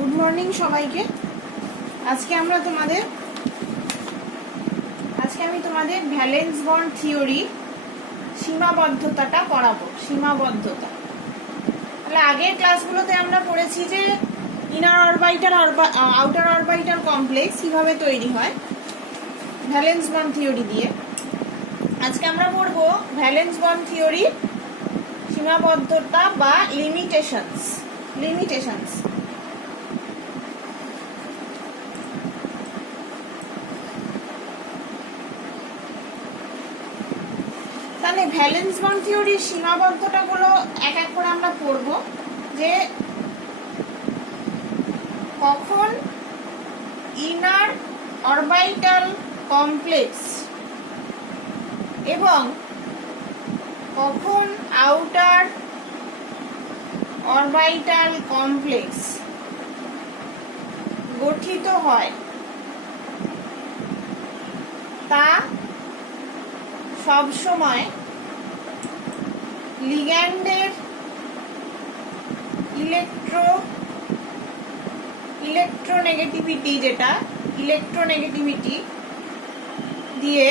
Good morning সবাইকে। আজকে আমি তোমাদের ভ্যালেন্স বন্ড থিওরি সীমাবদ্ধতাটা পড়াবো। সীমাবদ্ধতা তাহলে আগের ক্লাসগুলোতে আমরা পড়েছি যে inner orbital outer orbital complex কিভাবে তৈরি হয় ভ্যালেন্স বন্ড থিওরি দিয়ে। আজকে আমরা পড়বো ভ্যালেন্স বন্ড থিওরি সীমাবদ্ধতা বা লিমিটেশনস। তাহলে ভ্যালেন্স বন্ড থিওরির সীমাবদ্ধতা গুলো এক এক করে আমরা পড়ব, যে কখন ইনার অরবিটাল কমপ্লেক্স এবং কখন আউটার অরবিটাল কমপ্লেক্স গঠিত হয় তা সবসময় লিগ্যান্ডের ইলেকট্রোনেগেটিভিটি দিয়ে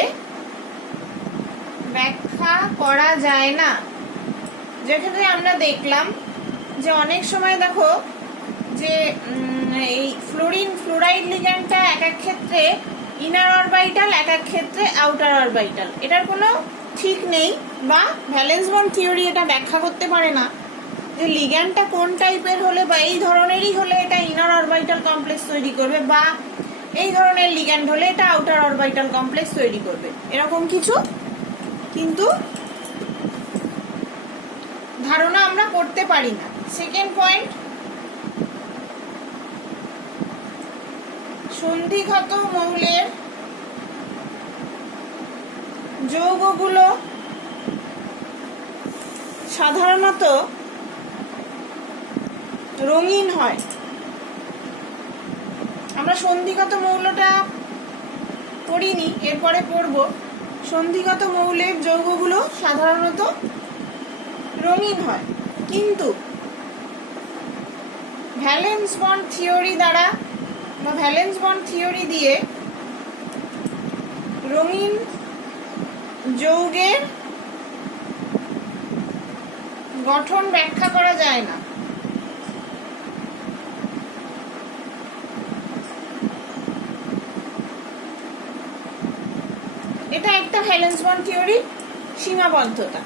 ব্যাখ্যা করা যায় না। যেখানে আমরা দেখলাম যে অনেক সময় দেখো যে এই ফ্লোরাইড লিগ্যান্ডটা এক এক ক্ষেত্রে ইনার অরবিটাল, এক এক ক্ষেত্রে আউটার অরবিটাল, এটার কোনো ঠিক নেই, বা ভ্যালেন্স বন্ড থিওরি এটা ব্যাখ্যা করতে পারে না যে লিগ্যান্ডটা কোন টাইপের হলে বা এই ধরনেরই হলে এটা ইনার অরবিটাল কমপ্লেক্স তৈরি করবে, বা এই ধরনের লিগ্যান্ড হলে এটা আউটার অরবিটাল কমপ্লেক্স তৈরি করবে, এরকম কিছু কিন্তু ধারণা আমরা করতে পারি না। সেকেন্ড পয়েন্ট, সন্ধিঘাত মৌলের যৌগগুলো সাধারণত রঙিন হয়। আমরা সন্ধিঘাত মৌলটা পড়িনি, এরপরে পড়ব। সন্ধিঘাত মৌলের যৌগগুলো সাধারণত রঙিন হয়, কিন্তু ভ্যালেন্স বন্ড থিওরি দ্বারা বা ভ্যালেন্স বন্ড থিওরি দিয়ে রঙিন যৌগের গঠন ব্যাখ্যা করা যায় না। এটা একটা ভ্যালেন্স বন্ড থিওরি সীমাবদ্ধতা,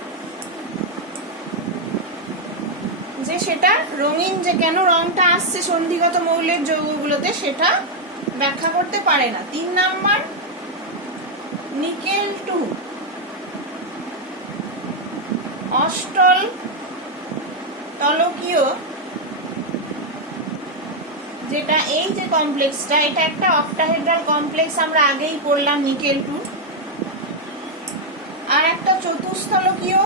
যে সেটা রঙিন, যে কেন রংটা আসছে সন্ধিগত মৌলের যৌগগুলোতে সেটা ব্যাখ্যা করতে পারে না। 3 নাম্বার, নিকেল 2 অষ্টল তলকীয়, যেটা এই যে কমপ্লেক্সটা, এটা একটা অক্টাহেড্রাল কমপ্লেক্স, আমরা আগেই পড়লাম নিকেল 2। আর একটা চতুস্থলকীয়,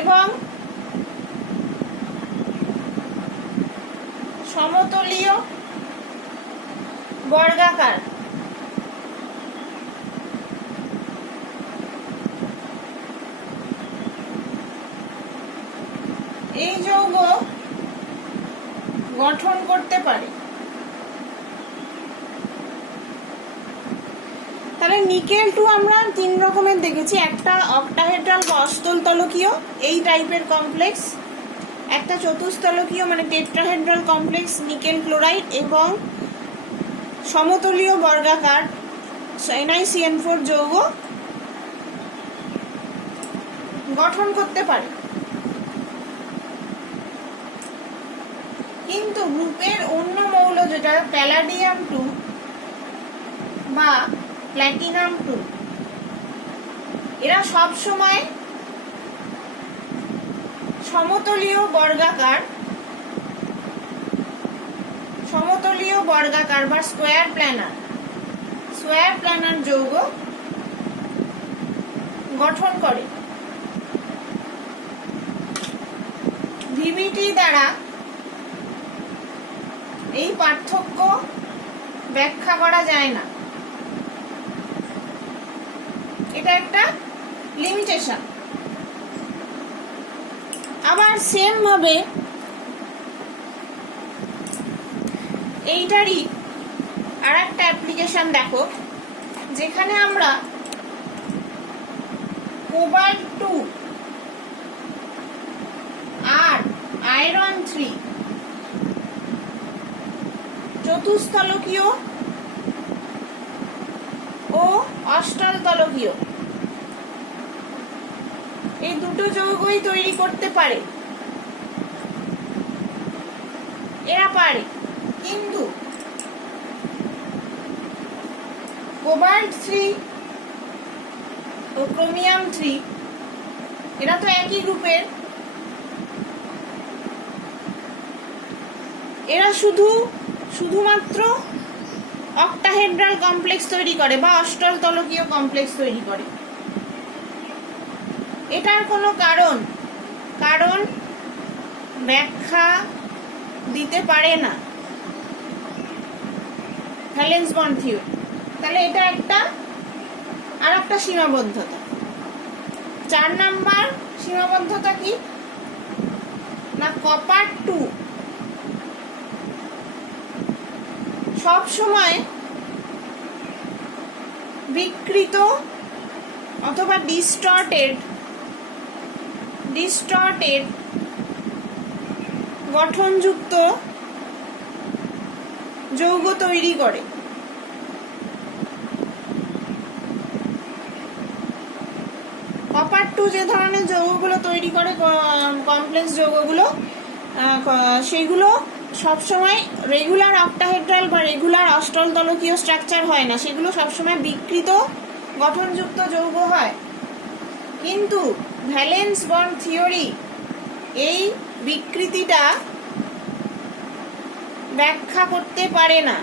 এবং সমতলীয় বর্গাকার। এই যৌগ গঠন করতে পারে। তাহলে নিকেল 2 আমরা 3 রকমের দেখেছি, একটা অক্টাহেড্রাল বা অষ্টলতলকীয় এই টাইপের কমপ্লেক্স, একটা চতুস্থলকীয় মানে টেট্রাহেড্রাল কমপ্লেক্স নিকেল ক্লোরাইড, এবং সমতলীয় বর্গাকার NiCN4 যৌগ গঠন করতে পারে। কিন্তু গ্রুপের অন্য মৌল, যেটা প্যালাডিয়াম 2 বা প্ল্যাটিনাম 2, এরা সব সময় সমতলীয় বর্গাকার বা স্কোয়ার প্ল্যানার যৌগ গঠন করে। ভিভিটি দ্বারা এই পার্থক্য ব্যাখ্যা করা যায় না, এটা একটা লিমিটেশন। আবার সেম ভাবে এইটারই আর একটা অ্যাপ্লিকেশন দেখো, যেখানে আমরা কোবাল্ট 2 আর আয়রন 3 চতুস্থলকীয় ও অষ্টলতলকীয় এই দুটো যৌগই তৈরি করতে পারে, এরা পারে। কিন্তু কোবাল্ট 3 ও ক্রোমিয়াম 3 এরা তো একই গ্রুপের, এরা শুধুমাত্র অক্টাহেড্রাল কমপ্লেক্স তৈরি করে বা অষ্টলতলকীয় কমপ্লেক্স তৈরি করে। এটার কোনো কারণ ব্যাখ্যা দিতে পারে না ভ্যালেন্স বন্ড থিওরি। তাহলে এটা আর একটা সীমাবদ্ধতা। 4 নাম্বার সীমাবদ্ধতা কি না, কপার 2 সব সময় বিকৃত অথবা ডিস্টর্টেড গঠনযুক্ত যৌগ তৈরি করে। কপার 2 যে ধরনের যৌগগুলো তৈরি করে, কমপ্লেক্স যৌগগুলো, সেইগুলো সবসময় রেগুলার অক্টাহেড্রাল বা রেগুলার অষ্টলতলকীয় স্ট্রাকচার হয় না, সেগুলো সবসময় বিকৃত গঠনযুক্ত যৌগ হয়। কিন্তু ভ্যালেন্স বন্ড থিওরি এই বিকৃতিটা ব্যাখ্যা করতে পারে না।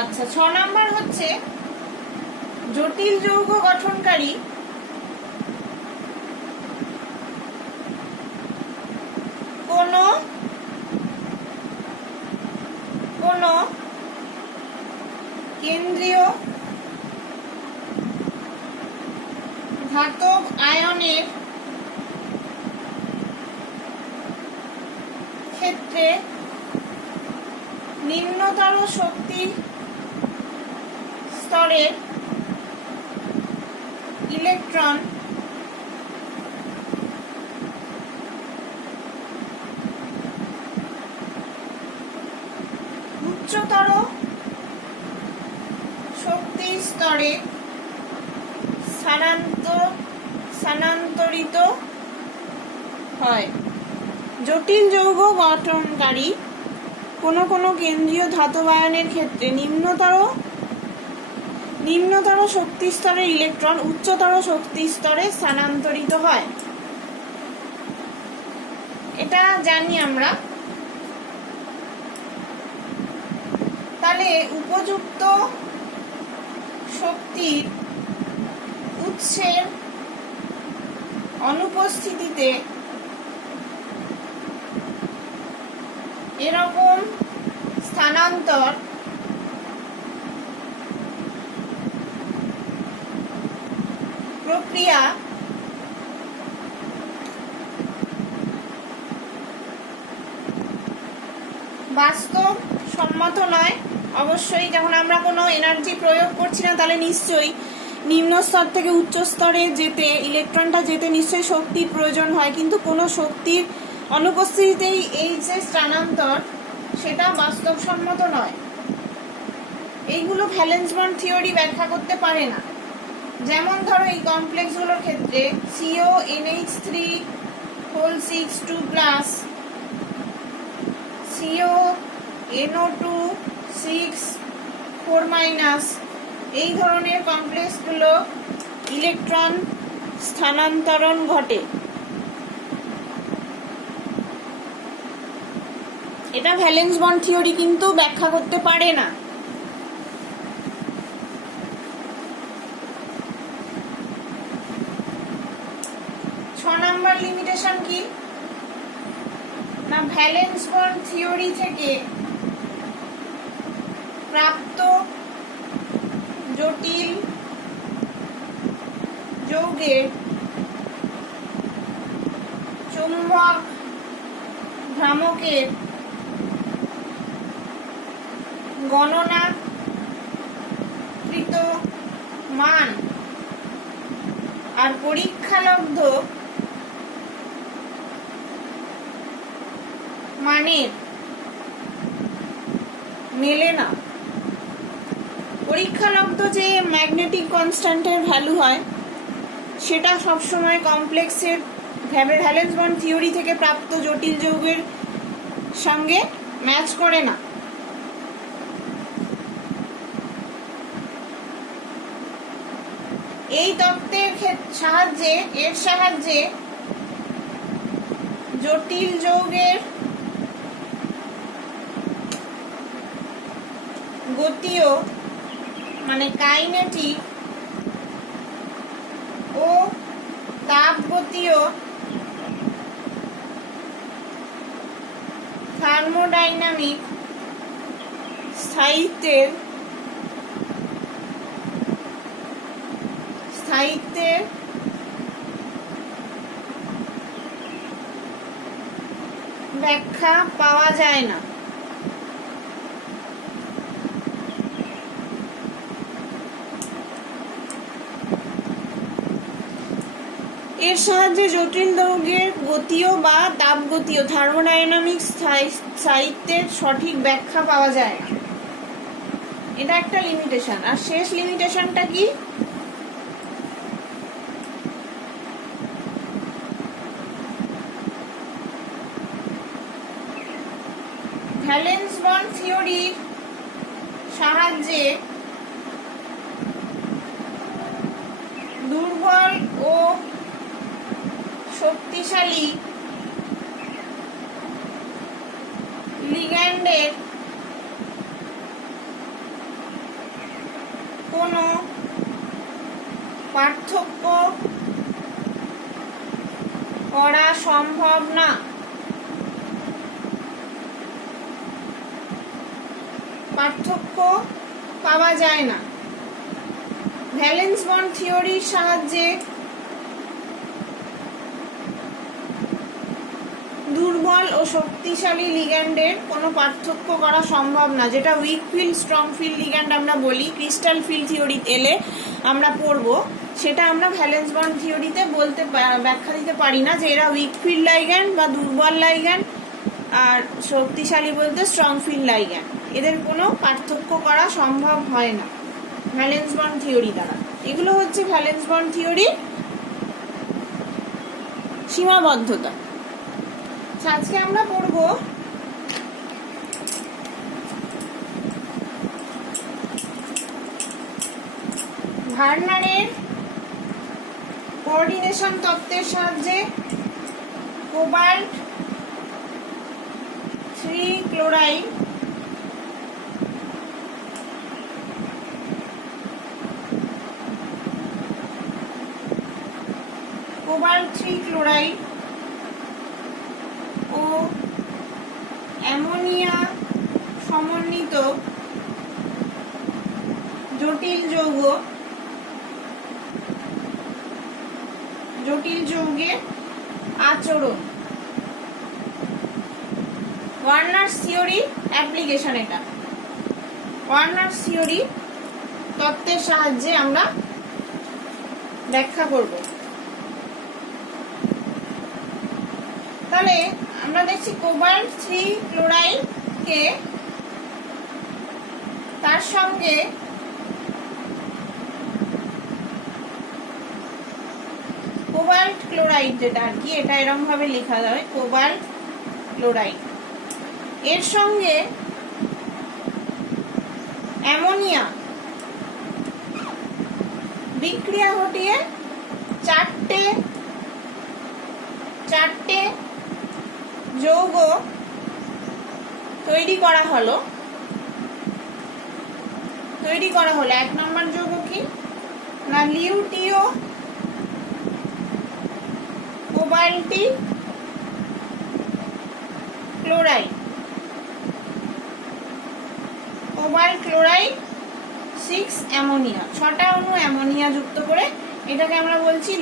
আচ্ছা, 6 নাম্বার হচ্ছে জটিল যৌগ গঠনকারী কোন কেন্দ্রীয় ধাতব আয়নের ক্ষেত্রে নিম্নতর শক্তি স্তরের ইলেকট্রন উচ্চতর শক্তি স্তরে স্থানান্তরিত হয়। জটিল যৌগ গঠনকারী কোন কেন্দ্রীয় ধাতব আয়নের ক্ষেত্রে নিম্নতর শক্তি স্তরের ইলেকট্রন উচ্চতর শক্তি স্তরে স্থানান্তরিত হয়। এটা জানি আমরা। তাহলে উপযুক্ত শক্তির উৎসের অনুপস্থিতিতে এরকম স্থানান্তর প্রক্রিয়া বাস্তব সম্মত নয়। অবশ্যই যখন আমরা কোনো এনার্জি প্রয়োগ করছি না, তাহলে নিশ্চয়ই নিম্ন স্তর থেকে উচ্চ স্তরে ইলেকট্রনটা যেতে নিশ্চয়ই শক্তির প্রয়োজন হয়, কিন্তু কোনো শক্তির অনুপস্থিতিতেই এই যে স্থানান্তর, সেটা বাস্তবসম্মত নয়। এইগুলো ভ্যালেন্স বন্ড থিওরি ব্যাখ্যা করতে পারে না। যেমন ধরো এই কমপ্লেক্সগুলোর ক্ষেত্রে CONH3(6)2+, CONO2(6)4- এই ধরনের কমপ্লেক্সগুলো ইলেকট্রন স্থানান্তরণ ঘটে। এটা ভ্যালেন্স বন্ড থিওরি কিন্তু ব্যাখ্যা করতে পারে না। নাম্বার লিমিটেশন কি না, ভ্যালেন্স বন্ড থিওরি থেকে প্রাপ্ত জটিল যৌগের চুম্বক ভ্রামকের গণনাকৃত মান আর পরীক্ষালব্ধ মানের মেলে না। পরীক্ষালব্ধ যে ম্যাগনেটিক কনস্ট্যান্টের ভ্যালু হয় সেটা সবসময় কমপ্লেক্সের ভ্যালেন্স বন্ড থিওরি থেকে প্রাপ্ত জটিল যৌগের সঙ্গে ম্যাচ করে না। এই তত্ত্বের সাহায্যে জটিল যৌগের গতীয় মানে কাইনেটিক ও তাপগতীয় থার্মোডাইনামিক স্থায়িত্বের ব্যাখ্যা পাওয়া যায় না। এর সাহায্যে জটিল যৌগের গতীয় বা তাপগতীয় থার্মোডাইনামিক স্থায়িত্বের সঠিক ব্যাখ্যা পাওয়া যায় না। এটা একটা লিমিটেশন। আর শেষ লিমিটেশনটা কি, ভ্যালেন্স বন্ড থিওরির সাহায্যে দুর্বল ও শক্তিশালী লিগ্যান্ডের কোনো পার্থক্য করা সম্ভব না। পার্থক্য পাওয়া যায় না। ভ্যালেন্স বন্ড থিওরির সাহায্যে দুর্বল ও শক্তিশালী লিগ্যান্ডের কোনো পার্থক্য করা সম্ভব না। যেটা week field strong field ligand আমরা বলি, ক্রিস্টাল ফিল্ড থিওরি এলে আমরা পড়বো, সেটা আমরা ভ্যালেন্স বন্ড থিওরিতে ব্যাখ্যা দিতে পারি না যে এরা উইক ফিল্ড লাইগ্যান্ড বা দুর্বল লাইগ্যান্ড, আর শক্তিশালী বলতে স্ট্রং ফিল্ড লাইগ্যান্ড। এদের কোনো পার্থক্য করা সম্ভব হয় না ভ্যালেন্স বন্ড থিওরি দ্বারা। এগুলো হচ্ছে ভ্যালেন্স বন্ড থিওরির সীমাবদ্ধতা। আজকে আমরা পড়ব ভার্নারের কোঅর্ডিনেশন তত্ত্বের সাহায্যে কোবাল্ট 3 ক্লোরাইড ও অ্যামোনিয়া সমন্বিত জটিল যৌগের আচরণ। Warner theory application. এটা ওয়ার্নার থিওরি তত্ত্বের সাহায্যে আমরা ব্যাখ্যা করব। তাহলে আমরা দেখছি কোবাল্ট 3 ক্লোরাইডকে তার সঙ্গে কোবাল্ট ক্লোরাইড, যেটা আর কি এটা এরকম ভাবে লেখা যায় কোবাল্ট ক্লোরাইড, এর সঙ্গে অ্যামোনিয়া বিক্রিয়া ঘটিয়ে চারটে যৌগ তৈরি করা হলো 1 নম্বর যৌগ কি না লিউটিও কোবাল্টিক ক্লোরাইড, কোবাল্ট ক্লোরাইড 6 অ্যামোনিয়া, 6টা অণু অ্যামোনিয়া যুক্ত করে এটাকে আমরা বলছি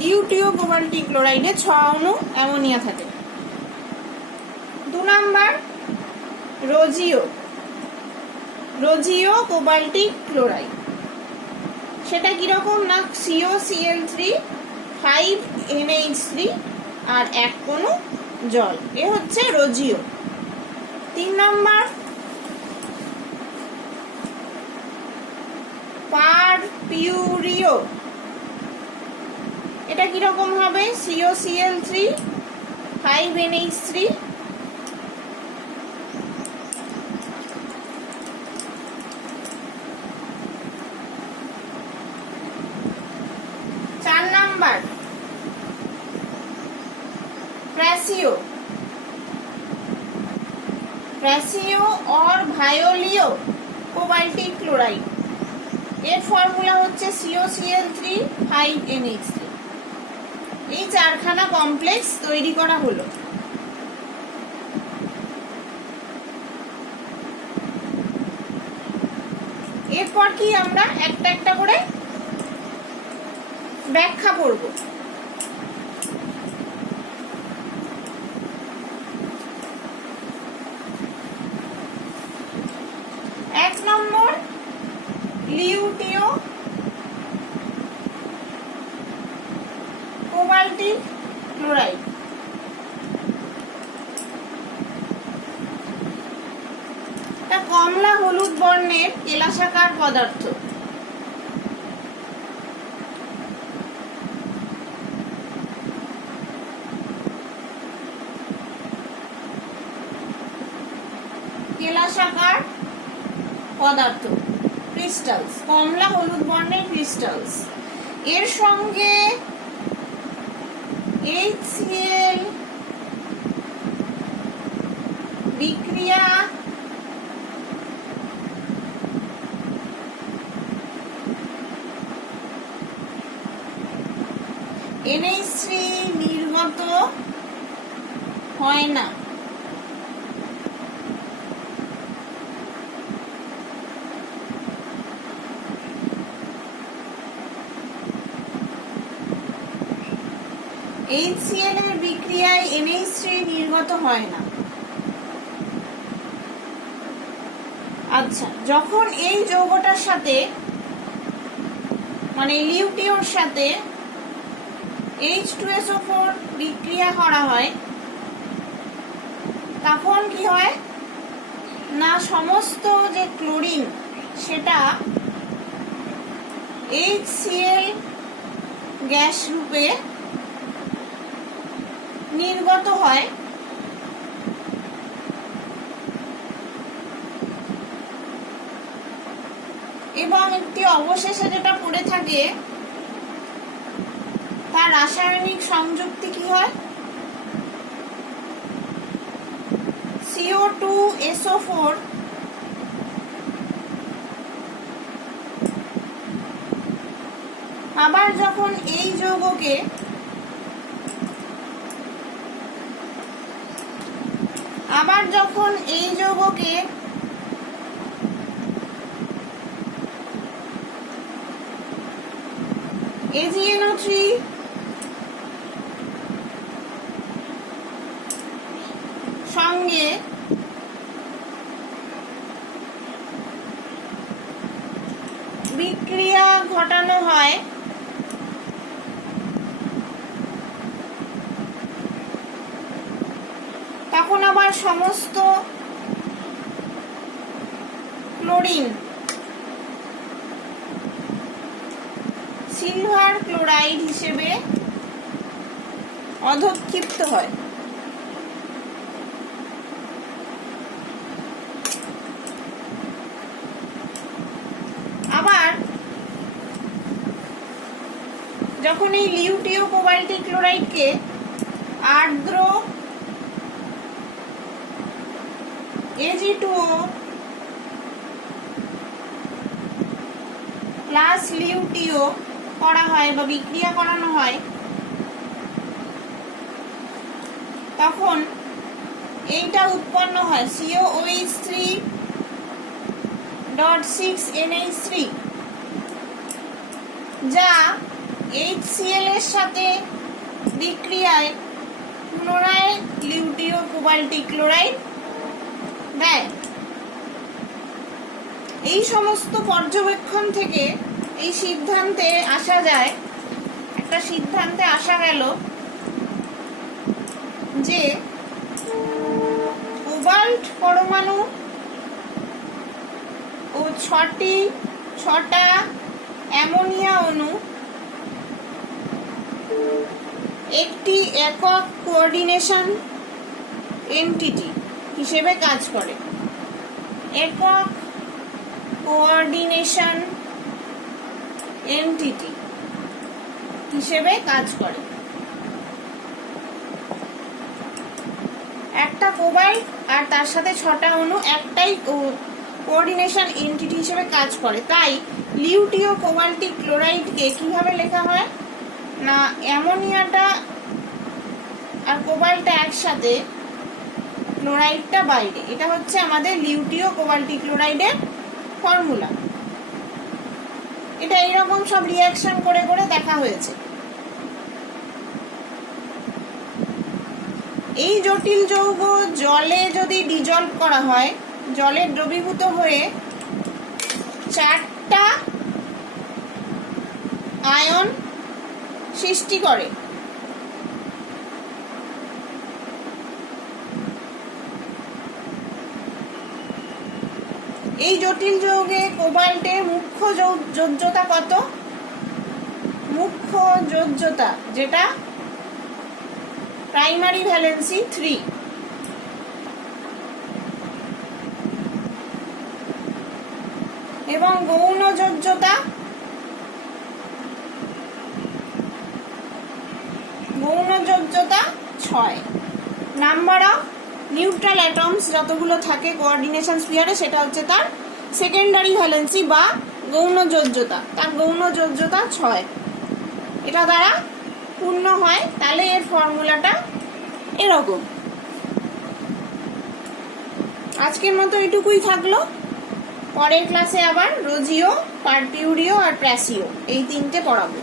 লিউটিও কোবাল্টিক ক্লোরাইডে 6 অণু অ্যামোনিয়া থাকে। 2 নাম্বার রোজিও কোবাল্টিক ক্লোরাইড, সেটা কিরকম না COCl3 5NH3 আর 1 অণু জল, এ হচ্ছে রোজিও। 3 নাম্বার পারপিউরিও, এটা কিরকম হবে COCl3 5NH3 4 নাম্বার প্রাসিও और ভায়োলিও কোবাল্টিক ক্লোরাইড, এর ফর্মুলা হচ্ছে COCl3 5NH3। এই 4খানা কমপ্লেক্স তৈরি করা হলো। এরপর কি আমরা একটা একটা করে ব্যাখ্যা করব। 1 নম্বর লিউটিও কোবাল্টিক ক্লোরাইড, এটা কমলা হলুদ বর্ণের কেলাসাকার পদার্থ। কেলাসাকার পদার্থ ক্রিস্টালস, কমলা হলুদ বর্ণের ক্রিস্টালস, এর সঙ্গে HCl বিক্রিয়া NH3 নির্গত হয় না। HCl এর বিক্রিয়ায় NH3 নির্গত হয় না। আচ্ছা, যখন এই যৌগটার সাথে মানে লিউটিওর সাথে H2SO4 বিক্রিয়া করা হয় তখন কি হয় না সমস্ত যে ক্লোরিন সেটা HCl গ্যাস রূপে নির্গত হয় এবং একটি অবশেষে যেটা পড়ে থাকে তার রাসায়নিক সংযুক্তি কি হয় CO2SO4 আবার যখন এই যৌগকে AgNO3 সঙ্গে বিক্রিয়া ঘটানো হয় তখন আবার সমস্ত ক্লোরিন সিলভার ক্লোরাইড হিসেবে অধক্ষিপ্ত হয়। আবার যখন এই লিউটিও কোবাল্টিক ক্লোরাইডকে আর্দ্র Ag2O প্লাস লিউটিও করা হয় বা বিক্রিয়া করানো হয়, তখন এইটা উৎপন্ন হয় COOH3.6NH3, যা HCl এর সাথে বিক্রিয়ায় পুনরায় লিউটিও কোবাল্টিক ক্লোরাইড দেয়। এই সমস্ত পর্যবেক্ষণ থেকে এই সিদ্ধান্তে আসা যায়, একটা সিদ্ধান্তে আসা গেল যে কোবাল্ট পরমাণু ও ছটা অ্যামোনিয়া অণু একটি একক কোঅর্ডিনেশন এন্টিটি হিসেবে কাজ করে। একক কোঅর্ডিনেশন এন্টিটি হিসেবে কাজ করে। একটা কোবাল্ট আর তার সাথে ছটা অণু একটাই কোঅর্ডিনেশন এন্টিটি হিসেবে কাজ করে। তাই লিউটিও কোবাল্টিক ক্লোরাইডকে কিভাবে লেখা হয় না, অ্যামোনিয়াটা আর কোবাল্টটা একসাথে, ক্লোরাইডটা বাইরে। এটা হচ্ছে আমাদের লিউটিও কোবাল্টিক ক্লোরাইডের ফর্মুলা। এটা এইরকম সব রিঅ্যাকশন করে করে দেখা হয়েছে। এই জটিল যৌগ জলে যদি ডিজলভ করা হয়, জলে দ্রবীভূত হয়ে 4টা আয়ন সৃষ্টি করে। এই জটিল যৌগে কোবাল্টের মুখ্য যোজ্যতা কত? মুখ্য যোজ্যতা যেটা প্রাইমারি ভ্যালেন্সি 3, এবং গৌণ যোজ্যতা গৌণ যোজ্যতা 6। নাম্বার অফ নিউট্রাল অ্যাটমস যতগুলো থাকে কোঅর্ডিনেশন স্ফিয়ারে, সেটা হচ্ছে তার সেকেন্ডারি ভ্যালেন্সি বা গৌণ যোজ্যতা। তার গৌণ যোজ্যতা 6। এটা দ্বারা পূর্ণ হয়। তাহলে এর ফর্মুলাটা এরকম। আজকের মতো এটুকুই থাকলো। পরের ক্লাসে আবার রোজিও, পারপিউরিও আর প্র্যাসিও এই 3টে পড়াবো।